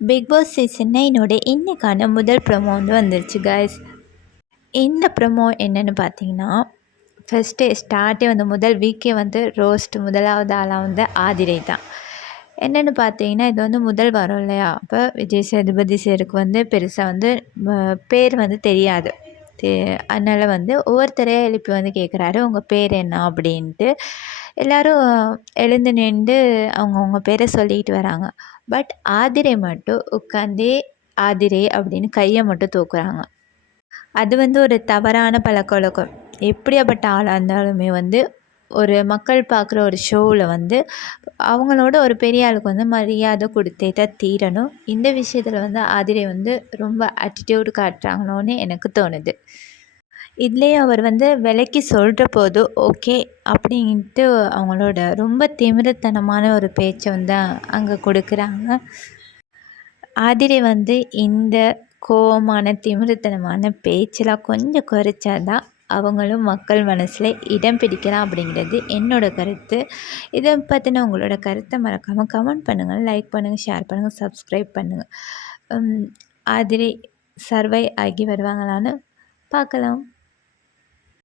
Big Boss season 9 இன்னைக்கான முதல் promo வந்து வந்துருச்சு கைஸ். இந்த ப்ரோமோ என்னென்னு பார்த்தீங்கன்னா, ஃபஸ்ட்டு ஸ்டார்ட்டே வந்து முதல் வீக்கே வந்து ரோஸ்ட் முதலாவது ஆளாக வந்து ஆதிரை தான். என்னென்னு பார்த்தீங்கன்னா, இது வந்து முதல் வாரம் இல்லையா, அப்போ விஜய் சேதுபதி சாருக்கு வந்து பெருசாக வந்து பேர் வந்து தெரியாது. அதனால் வந்து ஒவ்வொருத்தரையாக எழுப்பி வந்து கேட்குறாரு, உங்கள் பேர் என்ன அப்படின்ட்டு. எல்லோரும் எழுந்து நின்று அவங்கவுங்க பேரை சொல்லிக்கிட்டு வராங்க. பட் ஆதிரை மட்டும் உட்காந்தே ஆதிரை அப்படின்னு கையை மட்டும் தூக்குறாங்க. அது வந்து ஒரு தவறான பழக்கவழக்கம். எப்படியாப்பட்ட ஆளாக இருந்தாலுமே வந்து ஒரு மக்கள் பார்க்குற ஒரு ஷோவில் வந்து அவங்களோட ஒரு பெரிய ஆளுக்கு வந்து மரியாதை கொடுத்தே தான் தீரணும். இந்த விஷயத்தில் வந்து ஆதிரை வந்து ரொம்ப ஆட்டிடியூடு காட்டுறாங்களோன்னு எனக்கு தோணுது. இதுலேயே அவர் வந்து விலைக்கு சொல்கிற போது ஓகே அப்படின்ட்டு அவங்களோட ரொம்ப திமிருத்தனமான ஒரு பேச்சை வந்து அங்கே கொடுக்குறாங்க. ஆதிரை வந்து இந்த கோவமான திமிருத்தனமான பேச்செலாம் கொஞ்சம் குறைச்சா தான் அவங்களும் மக்கள் மனசில் இடம் பிடிக்கலாம் அப்படிங்கிறது என்னோடய கருத்து. இதை பற்றின உங்களோட கருத்தை மறக்காமல் கமெண்ட் பண்ணுங்கள், லைக் பண்ணுங்கள், ஷேர் பண்ணுங்கள், சப்ஸ்கிரைப் பண்ணுங்கள். ஆதிரை சர்வை ஆகி வருவாங்களான்னு பார்க்கலாம்.